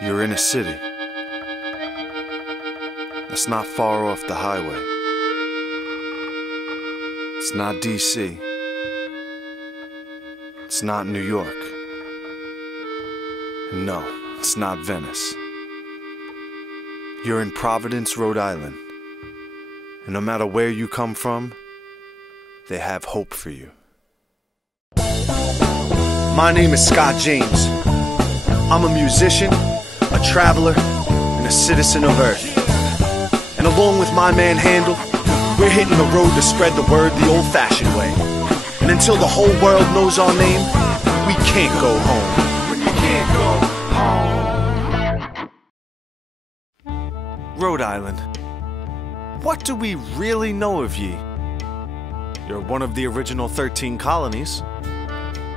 You're in a city. It's not far off the highway. It's not DC. It's not New York. And no, it's not Venice. You're in Providence, Rhode Island. And no matter where you come from, they have hope for you. My name is Scott James. I'm a musician, a traveler, and a citizen of Earth. And along with my man Handel, we're hitting the road to spread the word the old-fashioned way. And until the whole world knows our name, we can't go home. We can't go home. Rhode Island. What do we really know of ye? You're one of the original 13 colonies,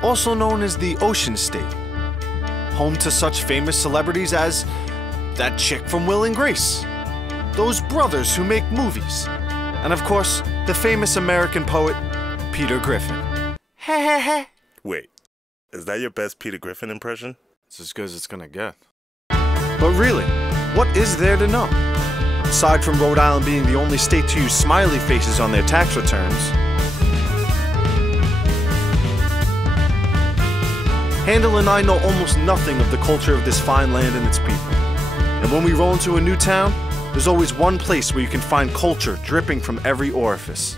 also known as the Ocean State, home to such famous celebrities as that chick from Will and Grace, those brothers who make movies, and of course, the famous American poet, Peter Griffin. Wait, is that your best Peter Griffin impression? It's as good as it's gonna get. But really, what is there to know? Aside from Rhode Island being the only state to use smiley faces on their tax returns, Handel and I know almost nothing of the culture of this fine land and its people. And when we roll into a new town, there's always one place where you can find culture dripping from every orifice: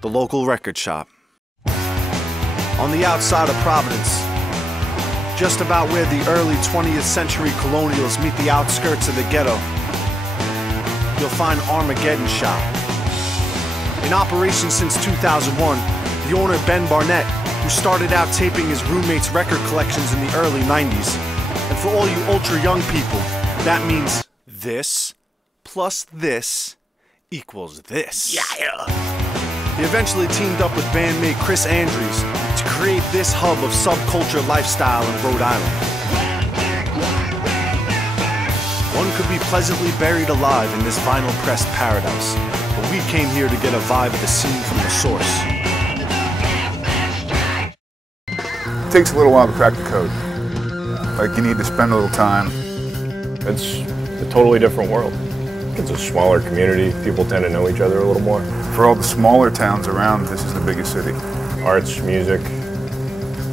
the local record shop. On the outside of Providence, just about where the early 20th century colonials meet the outskirts of the ghetto, you'll find Armageddon Shop. In operation since 2001, the owner Ben Barnett, who started out taping his roommate's record collections in the early 90s. And for all you ultra-young people, that means this plus this equals this. Yeah! He eventually teamed up with bandmate Chris Andrews to create this hub of subculture lifestyle in Rhode Island. One could be pleasantly buried alive in this vinyl-pressed paradise, but we came here to get a vibe of the scene from the source. It takes a little while to crack the code. Like, you need to spend a little time. It's a totally different world. It's a smaller community. People tend to know each other a little more. For all the smaller towns around, this is the biggest city. Arts, music.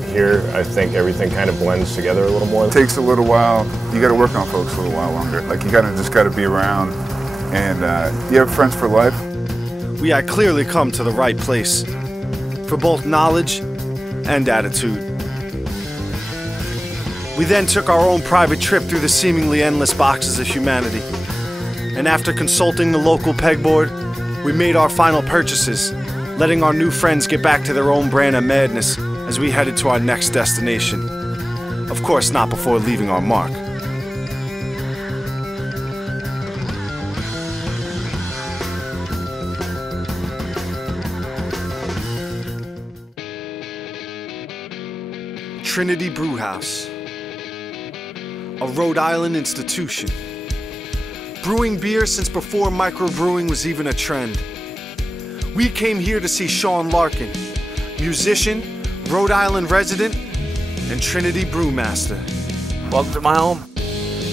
Here, I think everything kind of blends together a little more. It takes a little while. You got to work on folks a little while longer. Like, you just got to be around, and you have friends for life. We had clearly come to the right place for both knowledge and attitude. We then took our own private trip through the seemingly endless boxes of humanity. And after consulting the local pegboard, we made our final purchases, letting our new friends get back to their own brand of madness as we headed to our next destination. Of course, not before leaving our mark. Trinity Brew House, a Rhode Island institution. Brewing beer since before microbrewing was even a trend. We came here to see Sean Larkin, musician, Rhode Island resident, and Trinity Brewmaster. Welcome to my home.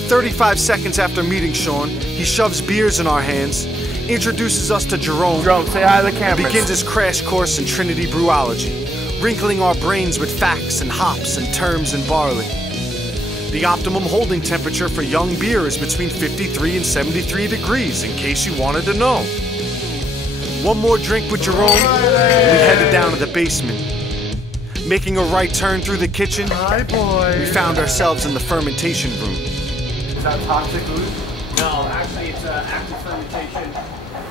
35 seconds after meeting Sean, he shoves beers in our hands, introduces us to Jerome, Say hi to the cameras. and begins his crash course in Trinity Brewology, wrinkling our brains with facts and hops and terms and barley. The optimum holding temperature for young beer is between 53 and 73 degrees, in case you wanted to know. One more drink with Jerome, and we headed down to the basement. Making a right turn through the kitchen, we found ourselves in the fermentation room. Is that toxic food? No, actually it's active fermentation.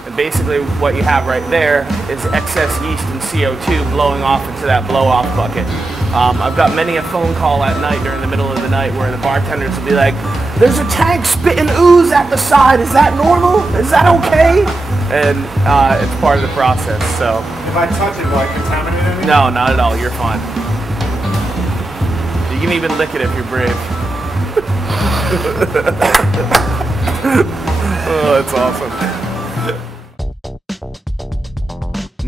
And basically what you have right there is excess yeast and CO2 blowing off into that blow-off bucket. I've got many a phone call at night during the middle of the night where the bartenders will be like, "There's a tank spitting ooze at the side. Is that normal? Is that okay?" And it's part of the process, so. If I touch it, will I contaminate anything? No, not at all. You're fine. You can even lick it if you're brave. Oh, that's awesome.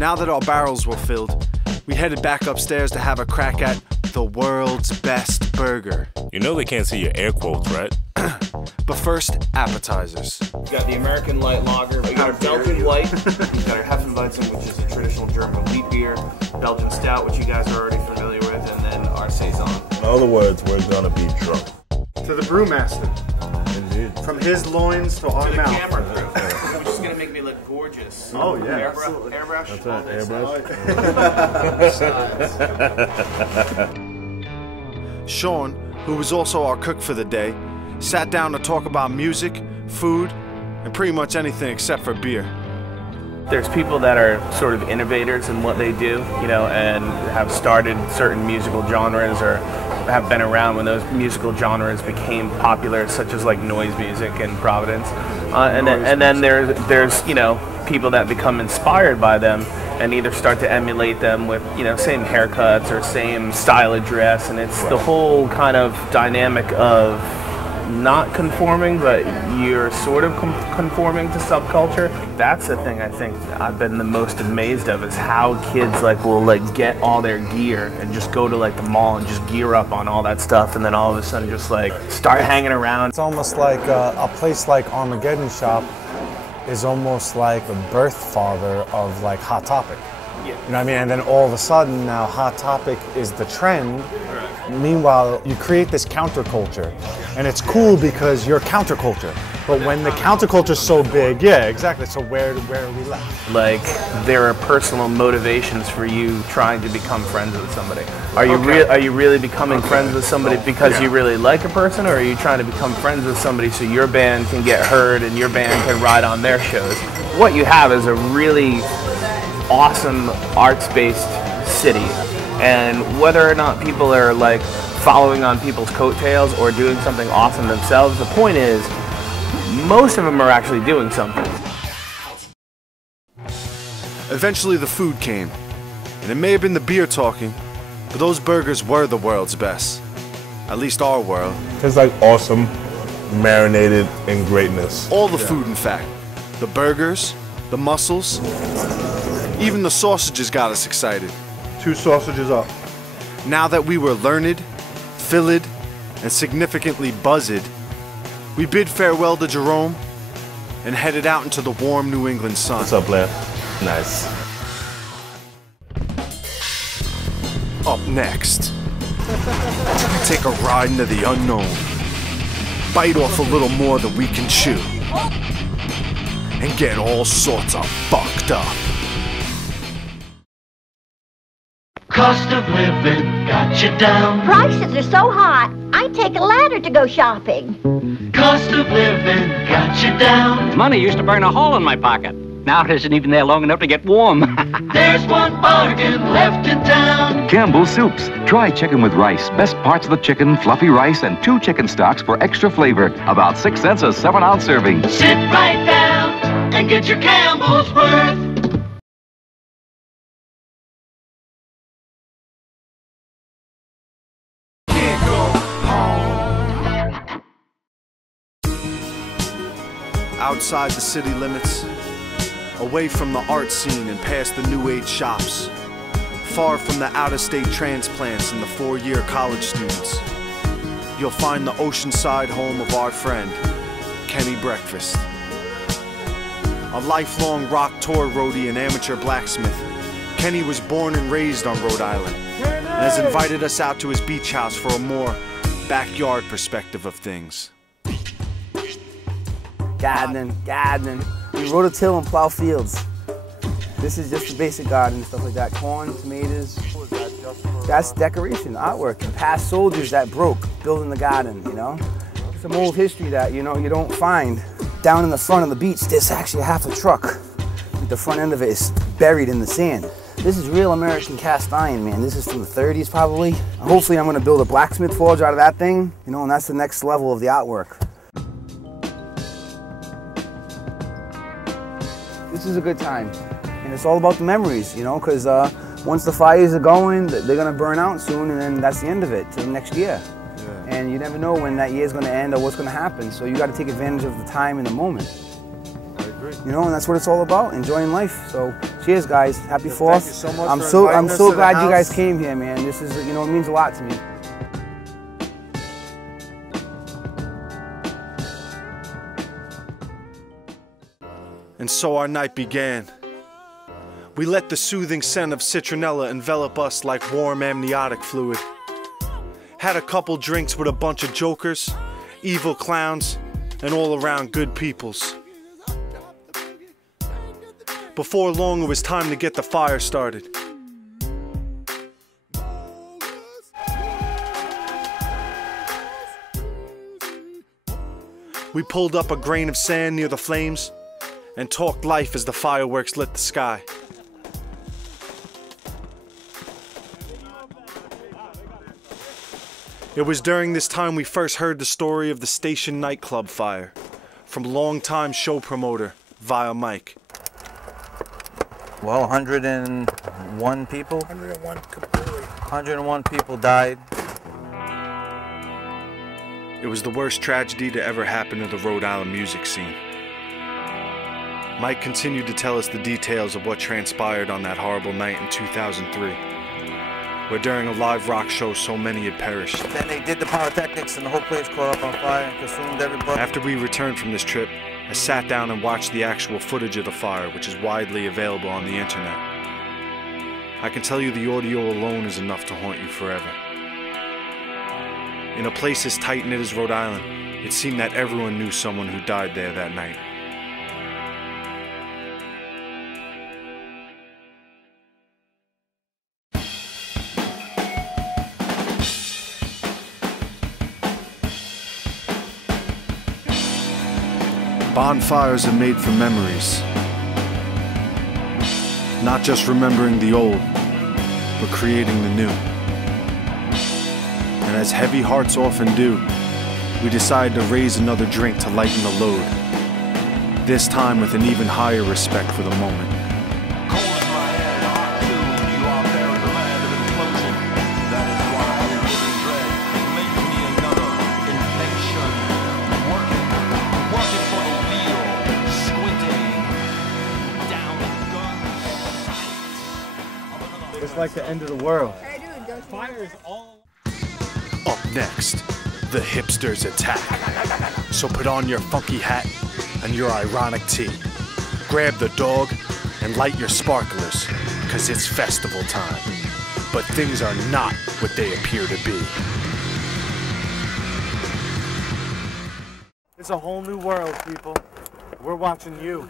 Now that our barrels were filled, we headed back upstairs to have a crack at the world's best burger. You know they can't see your air quotes, right? But first, appetizers. You got the American light lager, you got a Belgian white, you got our Hefeweizen, which is a traditional German wheat beer, Belgian stout, which you guys are already familiar with, and then our Saison. In other words, we're gonna be drunk. To the brewmaster. Indeed. From his loins to our To the mouth. camera crew, which is gonna make me look gorgeous. Oh yeah, absolutely. Airbrush. That's it, airbrush. Sean, who was also our cook for the day, sat down to talk about music, food, and pretty much anything except for beer. There's people that are sort of innovators in what they do, you know, and have started certain musical genres or have been around when those musical genres became popular, such as like noise music in Providence. And then there's, you know, people that become inspired by them and either start to emulate them with, you know, same haircuts or same style of dress. And it's the whole kind of dynamic of not conforming, but you're sort of conforming to subculture. That's the thing I think I've been the most amazed of, is how kids will get all their gear and just go to the mall and just gear up on all that stuff, and then all of a sudden just start hanging around. It's almost like a place like Armageddon Shop is almost like the birth father of Hot Topic. Yeah. You know what I mean? And then all of a sudden now Hot Topic is the trend. Right. Meanwhile, you create this counterculture. And it's cool because you're counterculture. But when the counterculture's so big, yeah, exactly. So where are we left? There are personal motivations for you trying to become friends with somebody. Are you really becoming friends with somebody because you really like a person, or are you trying to become friends with somebody so your band can get heard and your band can ride on their shows? What you have is a really awesome arts-based city, and whether or not people are following on people's coattails or doing something awesome themselves, the point is most of them are actually doing something. Eventually the food came, and it may have been the beer talking, but those burgers were the world's best. At least our world. Tastes like awesome, marinated in greatness. All the food, in fact. The burgers, the mussels, even the sausages got us excited. 2 sausages up. Now that we were learned, filled, and significantly buzzed, we bid farewell to Jerome and headed out into the warm New England sun. What's up, Blair? Nice. Up next, take a ride into the unknown, bite off a little more than we can chew, and get all sorts of fucked up. Cost of living got you down. Prices are so hot, I take a ladder to go shopping. Cost of living got you down. Money used to burn a hole in my pocket. Now it isn't even there long enough to get warm. There's one bargain left in town. Campbell's Soups. Try chicken with rice. Best parts of the chicken, fluffy rice, and 2 chicken stocks for extra flavor. About 6 cents a 7-ounce serving. Sit right down and get your Campbell's worth. Outside the city limits, away from the art scene and past the new age shops, far from the out-of-state transplants and the 4-year college students, you'll find the oceanside home of our friend, Kenny Breakfast. A lifelong rock tour roadie and amateur blacksmith, Kenny was born and raised on Rhode Island and has invited us out to his beach house for a more backyard perspective of things. Gardening. We rototill and plow fields. This is just the basic garden, stuff like that. Corn, tomatoes. That's decoration, artwork. And past soldiers that broke, building the garden, you know? Some old history that, you know, you don't find. Down in the front of the beach, there's actually half a truck. The front end of it is buried in the sand. This is real American cast iron, man. This is from the 30s, probably. Hopefully I'm gonna build a blacksmith forge out of that thing, you know, and that's the next level of the artwork. This is a good time, and it's all about the memories, you know, because once the fires are going, they're going to burn out soon, and then that's the end of it till next year. Yeah. And you never know when that year is going to end or what's going to happen, so you got to take advantage of the time and the moment. I agree. You know, and that's what it's all about, enjoying life. So, cheers, guys. Happy 4th. Thank you so much I'm for so inviting us so to the glad you guys house. came here, man. This is, you know, it means a lot to me. And so our night began. We let the soothing scent of citronella envelop us like warm amniotic fluid. Had a couple drinks with a bunch of jokers, evil clowns, and all around good peoples. Before long, it was time to get the fire started. We pulled up a grain of sand near the flames and talked life as the fireworks lit the sky. It was during this time we first heard the story of the station nightclub fire from longtime show promoter via Mike. Well, 101 people. 101 people died. It was the worst tragedy to ever happen to the Rhode Island music scene. Mike continued to tell us the details of what transpired on that horrible night in 2003, where during a live rock show so many had perished. Then they did the pyrotechnics and the whole place caught up on fire and consumed everybody. After we returned from this trip, I sat down and watched the actual footage of the fire, which is widely available on the internet. I can tell you the audio alone is enough to haunt you forever. In a place as tight-knit as Rhode Island, it seemed that everyone knew someone who died there that night. Bonfires are made for memories. Not just remembering the old, but creating the new. And as heavy hearts often do, we decide to raise another drink to lighten the load. This time with an even higher respect for the moment. It's like the end of the world. Up next, the hipsters attack. So put on your funky hat and your ironic tee. Grab the dog and light your sparklers, cause it's festival time. But things are not what they appear to be. It's a whole new world, people. We're watching you.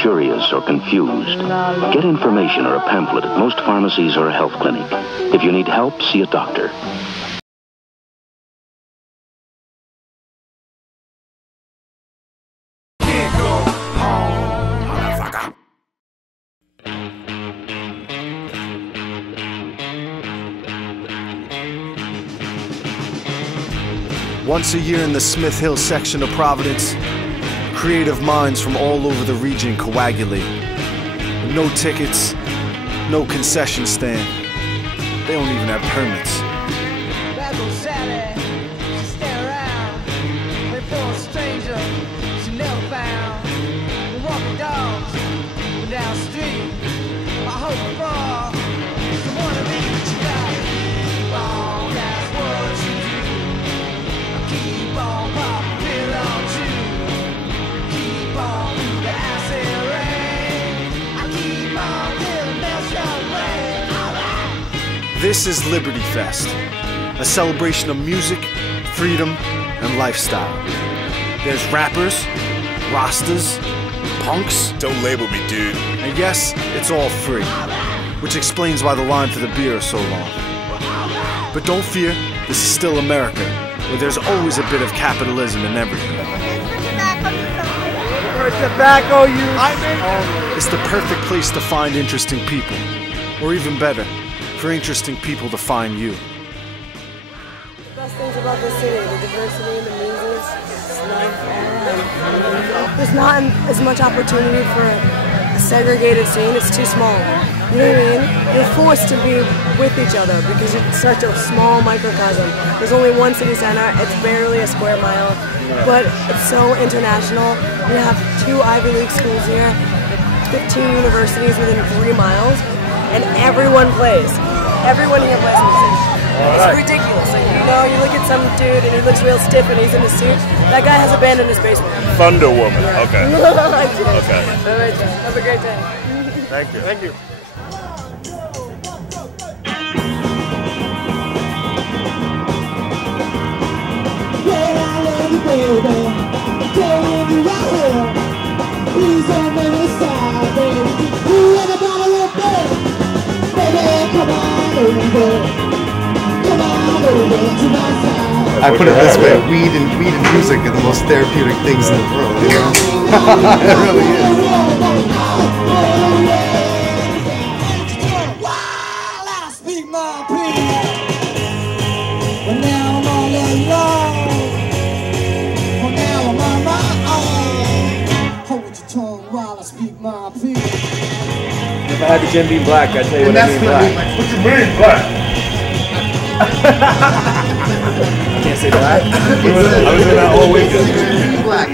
Curious or confused, get information or a pamphlet at most pharmacies or a health clinic. If you need help, see a doctor. Once a year in the Smith Hill section of Providence, creative minds from all over the region coagulate. No tickets, no concession stand. They don't even have permits. Bad old Sally, she stare around. They for a stranger she never found. The walking dogs went down the street. I hope for someone to leave, but you got it wrong. That's what you do. This is Liberty Fest, a celebration of music, freedom, and lifestyle. There's rappers, rastas, punks. Don't label me, dude. And yes, it's all free, which explains why the line for the beer is so long. But don't fear, this is still America, where there's always a bit of capitalism in everything. Tobacco use. It's the perfect place to find interesting people, or even better, for interesting people to find you. The best things about this city, the diversity in the music, there's not as much opportunity for a segregated scene, it's too small. You know what I mean? You're forced to be with each other because it's such a small microcosm. There's only one city center, it's barely a square mile, but it's so international. We have 2 Ivy League schools here, 15 universities within 3 miles, and everyone plays. Everyone here plays music. It's ridiculous. Like, you know, you look at some dude and he looks real stiff and he's in a suit. That guy has a band in his basement. Thunder Woman. Okay. Okay. All right, have a great day. Thank you. Thank you. Please don't let me stop, baby. You ever got a little bit? Baby, come on over. Come on over to my side. I put it this way: weed and music are the most therapeutic things in the world. You know? It really is. While I speak my piece, but now I'm all alone. But now I'm on my own. Hold your tongue while I speak my piece. If I had the Jim Beam Black, I'd tell you what I mean black. What you mean, black? I can't say that. I was in that whole weekend. Black.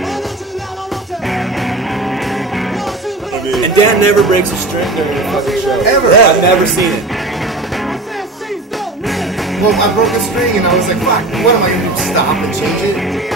And Dan never breaks a string during a fucking show. Ever. Yeah, I've never seen it. Well, I broke a string and I was like, fuck, what am I going to do? Stop and change it?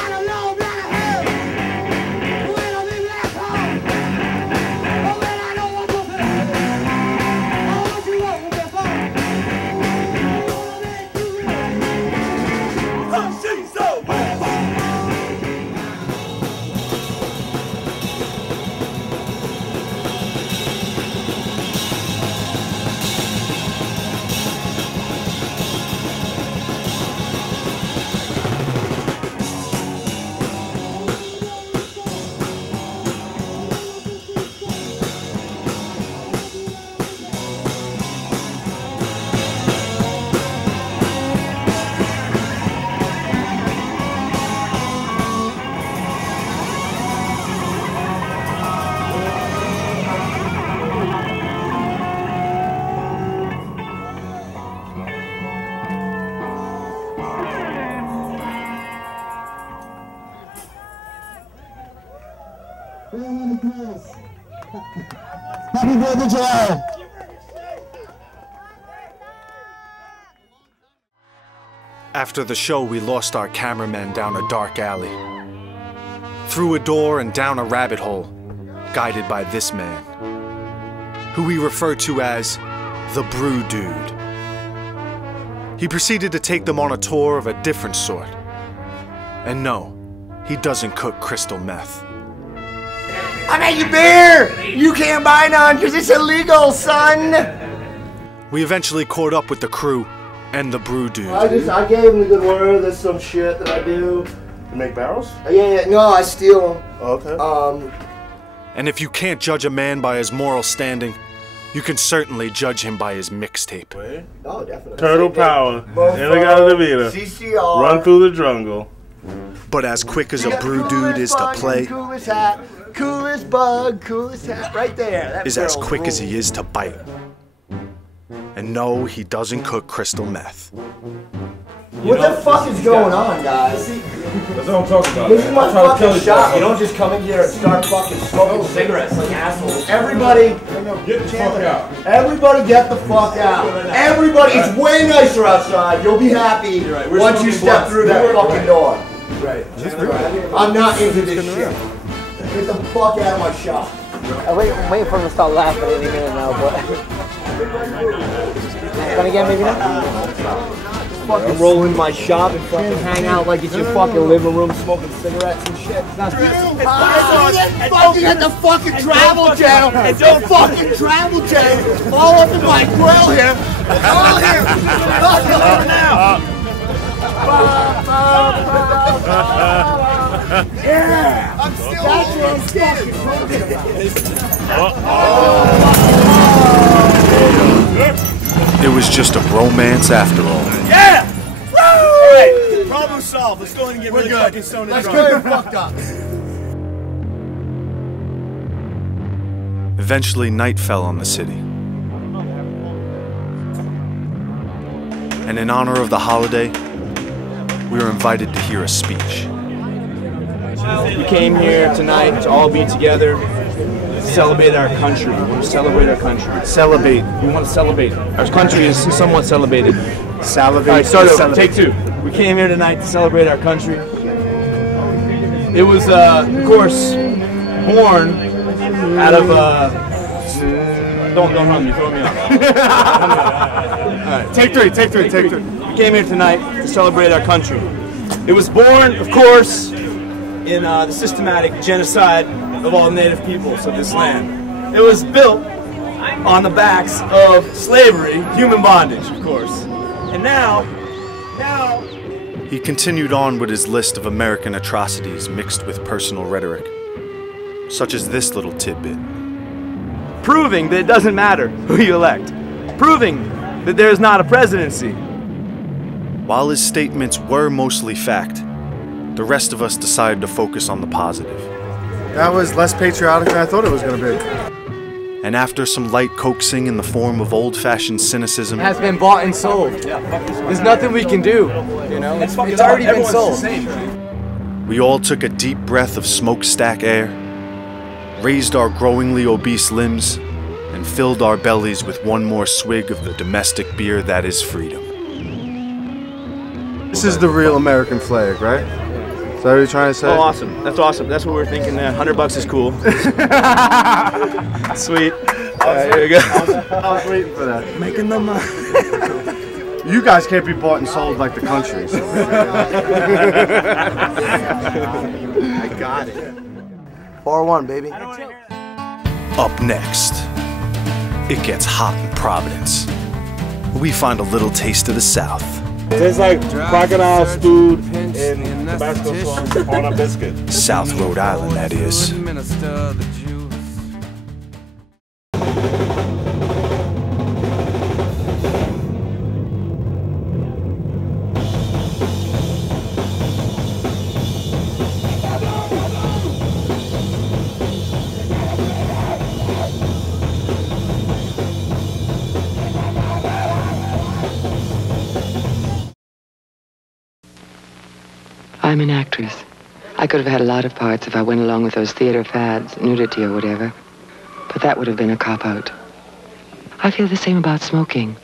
Happy birthday, Joel. After the show, we lost our cameraman down a dark alley, through a door and down a rabbit hole, guided by this man, who we refer to as the Brew Dude. He proceeded to take them on a tour of a different sort. And no, he doesn't cook crystal meth. I made you beer! You can't buy none because it's illegal, son! We eventually caught up with the crew and the Brew Dude. I gave him a good word. There's some shit that I do. You make barrels? Yeah, no, I steal them. Okay. And if you can't judge a man by his moral standing, you can certainly judge him by his mixtape. Oh, definitely. Turtle Power. Elegante Vida. CCR. Run through the jungle. But as quick as a Brew Dude is to play, Coolest hat, coolest bug, coolest hat, right there. That is as barrel's quick as rules. he is to bite. And no, he doesn't cook crystal meth. What the fuck is going on, guys? That's what I'm talking about. This is my fucking shop. You don't just come in here and start fucking smoking cigarettes like assholes. Everybody, Get the fuck out. everybody get the fuck out. Everybody, it's way nicer outside. You'll be happy once you step through that fucking door. Right. I'm not into this shit. Get the fuck out of my shop. I'm waiting for him to start laughing any minute now, but... Fun again, maybe not? Fucking roll in my shop and fucking hang out like it's your fucking living room smoking cigarettes and shit. Fucking at the fucking Travel Channel. It's a fucking Travel Channel. All up in my grill here. All here. Now. Yeah. I'm still that's what I'm fucking talking about. It was just a bromance after all. Yeah! Woo! Alright, problem solved. Let's go ahead and get really fucking stoned. Let's go get fucked up. Eventually, night fell on the city. And in honor of the holiday, we were invited to hear a speech. We came here tonight to all be together, celebrate our country. We want to celebrate our country. Celebrate. We want to celebrate. Our country is somewhat celebrated. Salivate. All right, start over. Take two. We came here tonight to celebrate our country. It was, of course, born out of, don't hum me, throw me off. All right, take three. We came here tonight to celebrate our country. It was born, of course, in the systematic genocide of all native peoples of this land. It was built on the backs of slavery, human bondage, of course. And now... He continued on with his list of American atrocities mixed with personal rhetoric, such as this little tidbit. Proving that it doesn't matter who you elect. Proving that there is not a presidency. While his statements were mostly fact, the rest of us decided to focus on the positive. That was less patriotic than I thought it was going to be. And after some light coaxing in the form of old-fashioned cynicism, It has been bought and sold. There's nothing we can do. You know, it's already been sold. we all took a deep breath of smokestack air, raised our growingly obese limbs, and filled our bellies with one more swig of the domestic beer that is freedom. This is the real American flag, right? Is that what you're trying to say? Oh, awesome. That's awesome. That's what we're thinking there. $100 is cool. Sweet. There you go. I was waiting for that. Making the money. You guys can't be bought and sold like the country. So. I got it. 4-1, baby. Up next, it gets hot in Providence. We find a little taste of the South. Tastes like crocodile stewed in Tabasco sauce on a biscuit. South Rhode Island, that is. I'm an actress. I could have had a lot of parts if I went along with those theater fads, nudity or whatever. But that would have been a cop-out. I feel the same about smoking.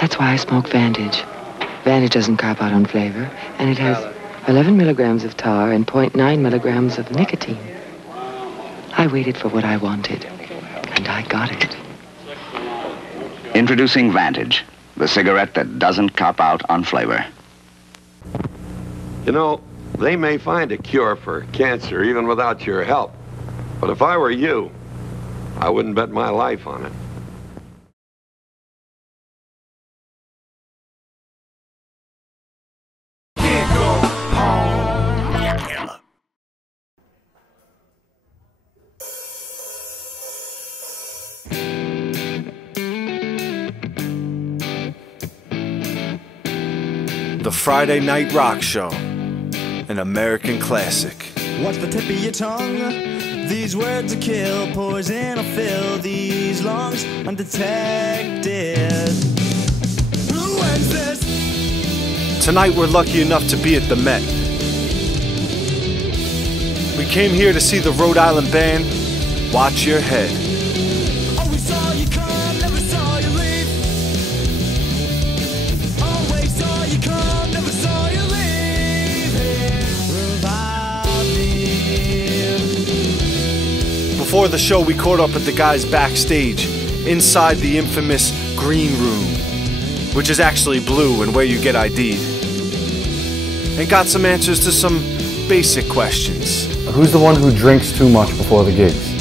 That's why I smoke Vantage. Vantage doesn't cop out on flavor, and it has 11 milligrams of tar and 0.9 milligrams of nicotine. I waited for what I wanted, and I got it. Introducing Vantage, the cigarette that doesn't cop out on flavor. You know, they may find a cure for cancer even without your help. But if I were you, I wouldn't bet my life on it. The Friday Night Rock Show, an American classic. Watch the tip of your tongue. These words will kill. Poison will fill these lungs undetected. Who wins this? Tonight we're lucky enough to be at The Met. We came here to see the Rhode Island band, Watch Your Head. Always saw you come, never saw you leave. Always saw you come, never saw you leave. Revive me. Before the show, we caught up with the guys backstage inside the infamous green room, which is actually blue and where you get ID'd. And got some answers to some basic questions. Who's the one who drinks too much before the gigs?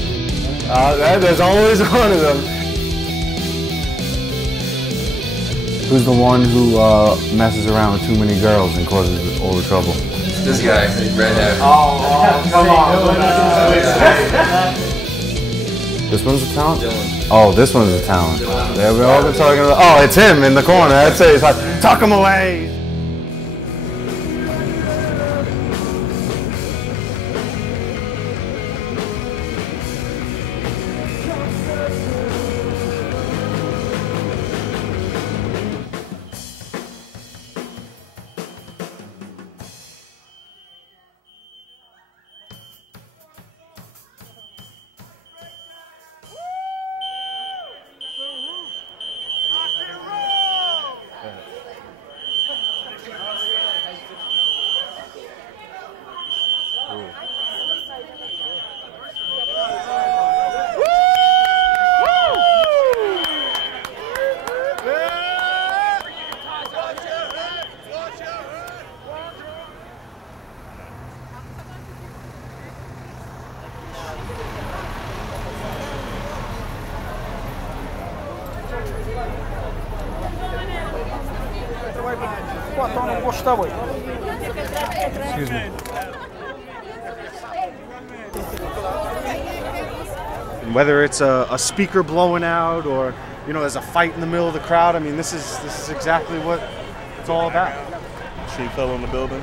There's always one of them. Who's the one who messes around with too many girls and causes all the trouble? This guy, red hair. Oh, come on. This one's a talent? Dylan. Oh, this one's a talent. Yeah, we've all been talking about, oh, it's him in the corner. That's it. It's like, tuck him away. Excuse me. Whether it's a speaker blowing out or, you know, there's a fight in the middle of the crowd, I mean, this is exactly what it's all about. Tree fell in the building.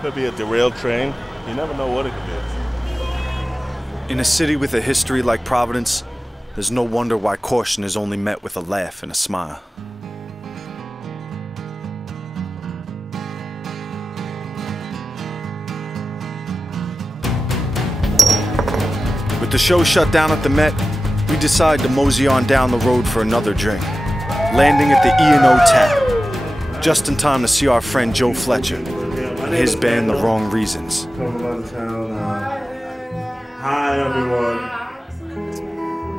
Could be a derailed train. You never know what it could be. In a city with a history like Providence, there's no wonder why caution is only met with a laugh and a smile. With the show shut down at the Met, we decide to mosey on down the road for another drink, landing at the E&O Tap, just in time to see our friend Joe Fletcher and his band The Wrong Reasons. Hi everyone.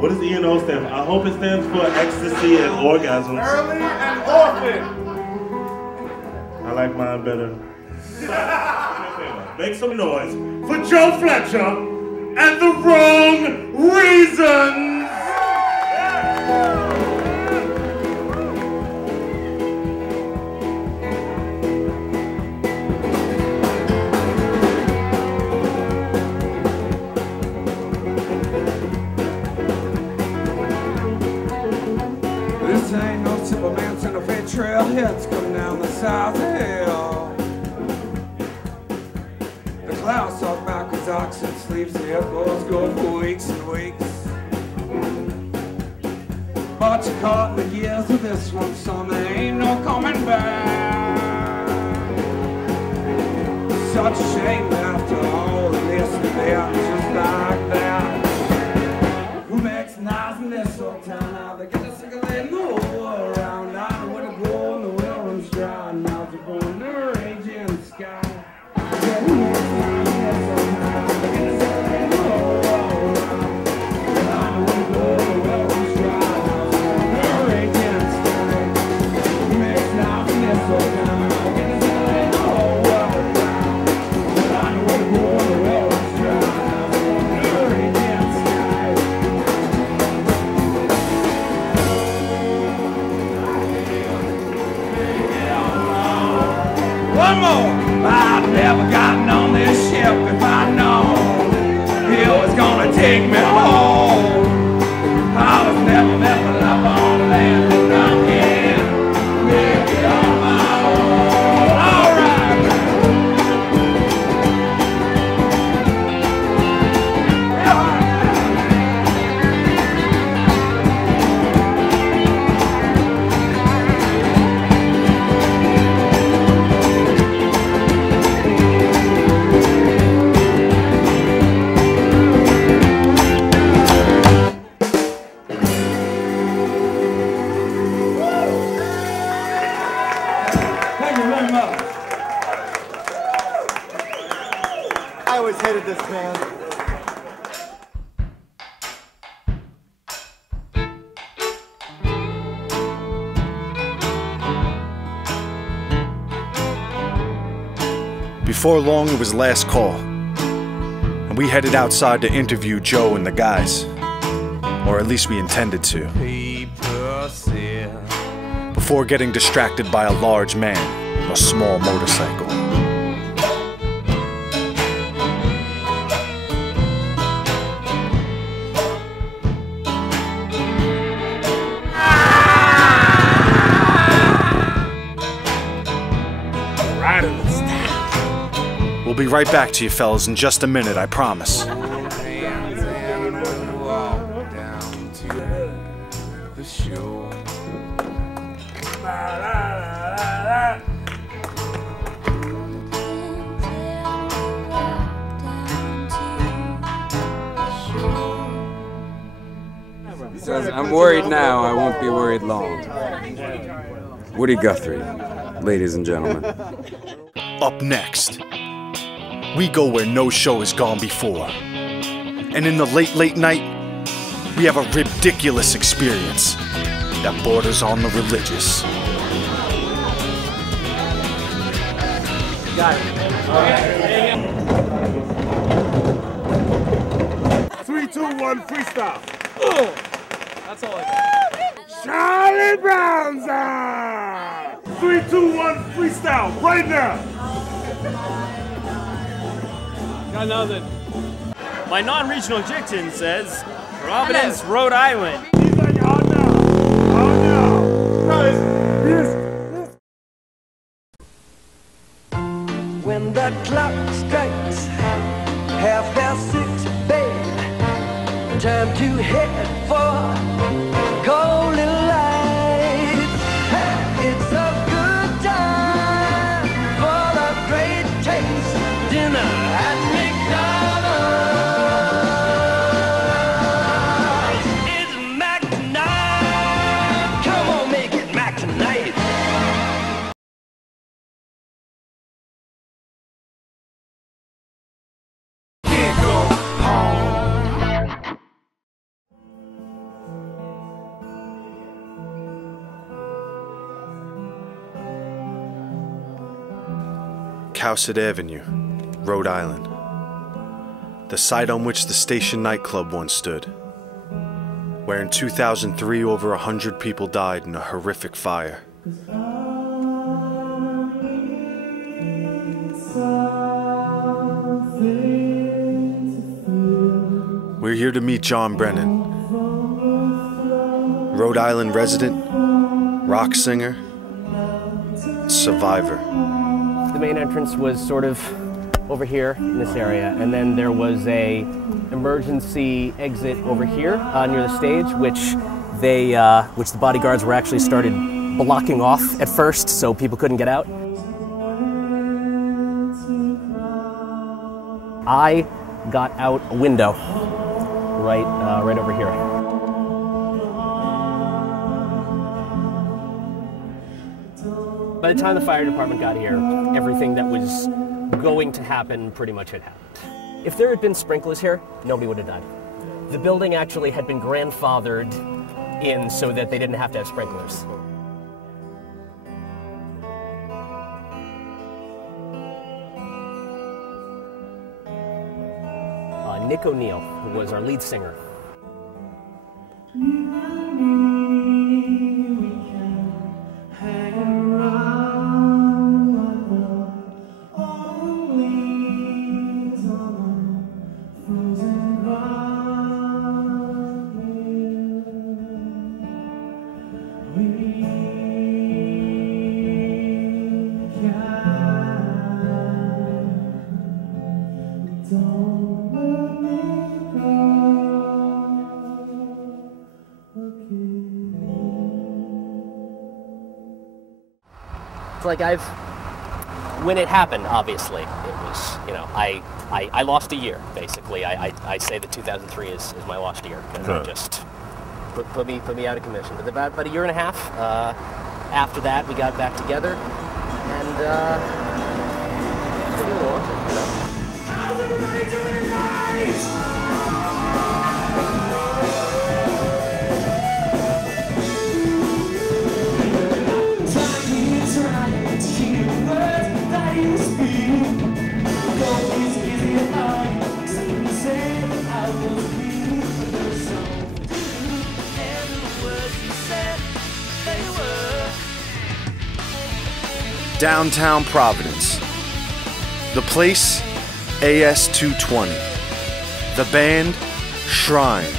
What does E&O stand for? I hope it stands for ecstasy and orgasms. Early and often. I like mine better. Make some noise for Joe Fletcher and The Wrong Reasons! This ain't no simple man Santa Fe trailheads coming down the south hill. The clouds talk about cause oxygen sleeps, the echoes go for weeks and weeks. But you're caught in the gears of this one, son, there ain't no coming back. Such a shame after all of this to be just like that. Who makes nice in this old town now? They get a sick of letting go around. I know where to go and the well runs dry. Now they're going to rage in the sky. One more! I've never gotten on this ship if I'd known it was gonna take me home. I was never meant to love on land and I can't make it on my own. Alright! I always hated this band. Before long, it was last call, and we headed outside to interview Joe and the guys. Or at least we intended to. Before getting distracted by a large man on a small motorcycle. We'll be right back to you fellas in just a minute, I promise. Says, I'm worried now, I won't be worried long. Woody Guthrie, ladies and gentlemen. Up next, we go where no show has gone before. And in the late night, we have a ridiculous experience that borders on the religious. Got it. 3, 2, 1, freestyle. That's all I got. Charlie Brown's on! 3, 2, 1, freestyle, right now! Got nothing. My non-regional Jicton says Providence, Rhode Island. He's like, oh no! When the clock strikes 6:30, babe, time to head for golden light. It's a good time for the great taste dinner at McDonald's. It's Mac tonight. Come on, make it Mac tonight. Can't go home. Cowsett Avenue, Rhode Island. The site on which the Station nightclub once stood. Where in 2003 over 100 people died in a horrific fire. We're here to meet John Brennan, Rhode Island resident, rock singer, survivor. The main entrance was sort of over here in this area, and then there was a emergency exit over here near the stage, which the bodyguards were actually started blocking off at first, so people couldn't get out. I got out a window right over here. By the time the fire department got here, everything that was going to happen pretty much had happened. If there had been sprinklers here, nobody would have died. The building actually had been grandfathered in so that they didn't have to have sprinklers. Nick O'Neill, who was our lead singer. It's like when it happened, obviously, it was, I lost a year, basically. I say that 2003 is my lost year, because it just put me out of commission. But about a year and a half after that, we got back together, and downtown Providence. The place, AS220. The band, Shryne,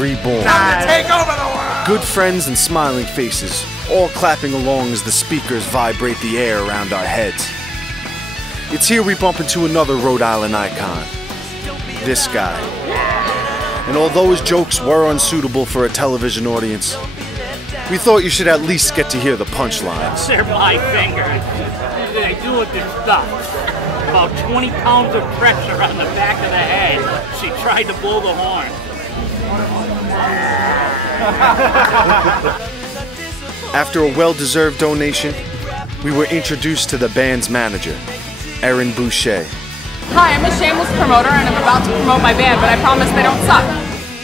Reborn. Time to take over the world! Good friends and smiling faces, all clapping along as the speakers vibrate the air around our heads. It's here we bump into another Rhode Island icon, this guy. And although his jokes were unsuitable for a television audience, we thought you should at least get to hear the punchlines. They're my fingers. What do they do with this stuff? About 20 pounds of pressure on the back of the head. She tried to blow the horn. After a well-deserved donation, we were introduced to the band's manager, Erin Boucher. Hi, I'm a shameless promoter and I'm about to promote my band, but I promise they don't suck.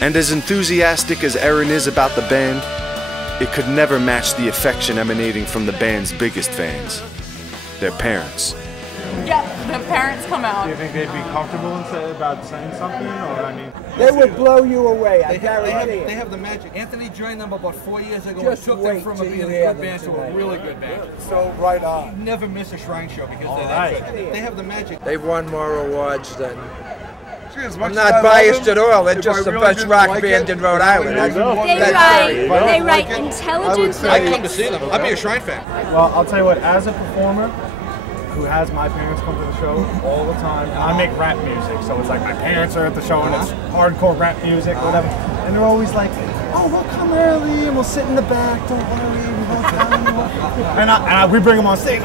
And as enthusiastic as Erin is about the band, it could never match the affection emanating from the band's biggest fans, their parents. Yeah, the parents come out. Do you think they'd be comfortable about saying something, or I mean? They would blow you away, I guarantee it. They have the magic. Anthony joined them about 4 years ago Just and took wait them from till being you a hear good them band to a tonight. really good band. So right on. You never miss a Shrine show because All they're right. that good. They have the magic. They've won more awards than... As I'm not biased at all. They're just the best rock band in Rhode Island. They write intelligent. I'd come to see them. I'd be a Shrine fan. Well, I'll tell you what, as a performer who has my parents come to the show all the time, and I make rap music, so it's like my parents are at the show and it's hardcore rap music or whatever, and they're always like, oh, we'll come early and we'll sit in the back, don't worry, we won't come. We bring them on stage.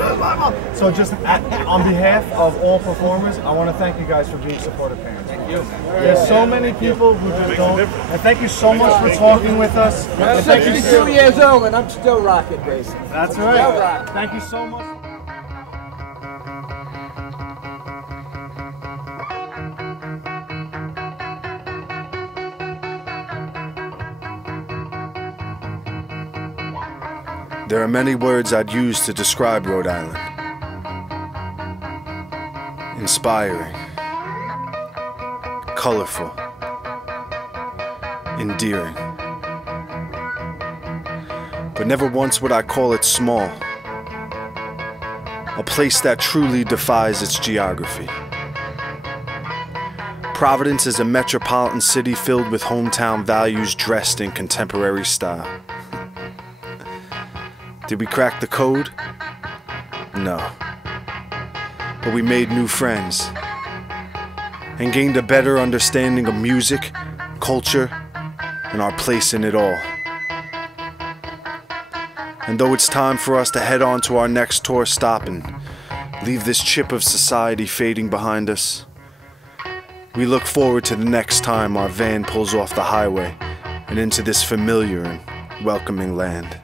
So just on behalf of all performers, I want to thank you guys for being supportive parents. Thank you. There's so many people who just don't, and thank you so much for talking with us. I'm 62 years old and I'm still rocking, basically. That's right. Thank you so much. There are many words I'd use to describe Rhode Island. Inspiring, colorful, endearing. But never once would I call it small. A place that truly defies its geography. Providence is a metropolitan city filled with hometown values dressed in contemporary style. Did we crack the code? No. But we made new friends and gained a better understanding of music, culture, and our place in it all. And though it's time for us to head on to our next tour stop and leave this chip of society fading behind us, we look forward to the next time our van pulls off the highway and into this familiar and welcoming land.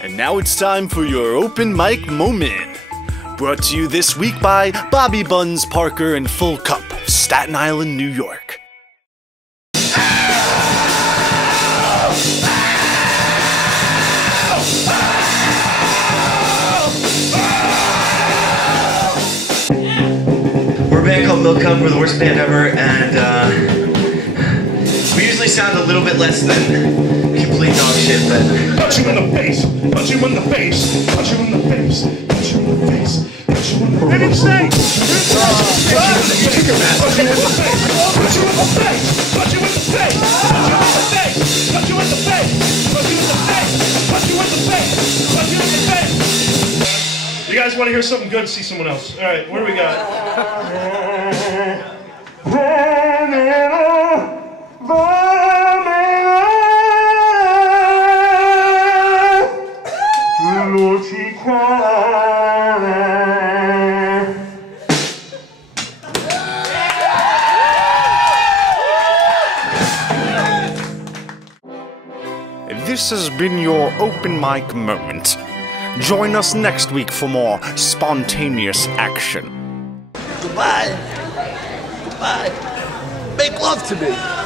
And now it's time for your open mic moment. Brought to you this week by Bobby Buns Parker and Full Cup, Staten Island, New York. We're a band called Milk Cup. We're the worst band ever, and we usually sound a little bit less than complete dog shit, but... Punch you in the face, punch you in the face, punch you in the face, punch you in the face. Hit him straight! Punch you in the face! Punch you in the face! Punch you in the face! Punch you in the face! Punch you in the face! Punch you in the face! Punch you in the face! You guys want to hear something good? See someone else. All right, what do we got? This has been your open mic moment. Join us next week for more spontaneous action. Goodbye. Goodbye. Make love to me.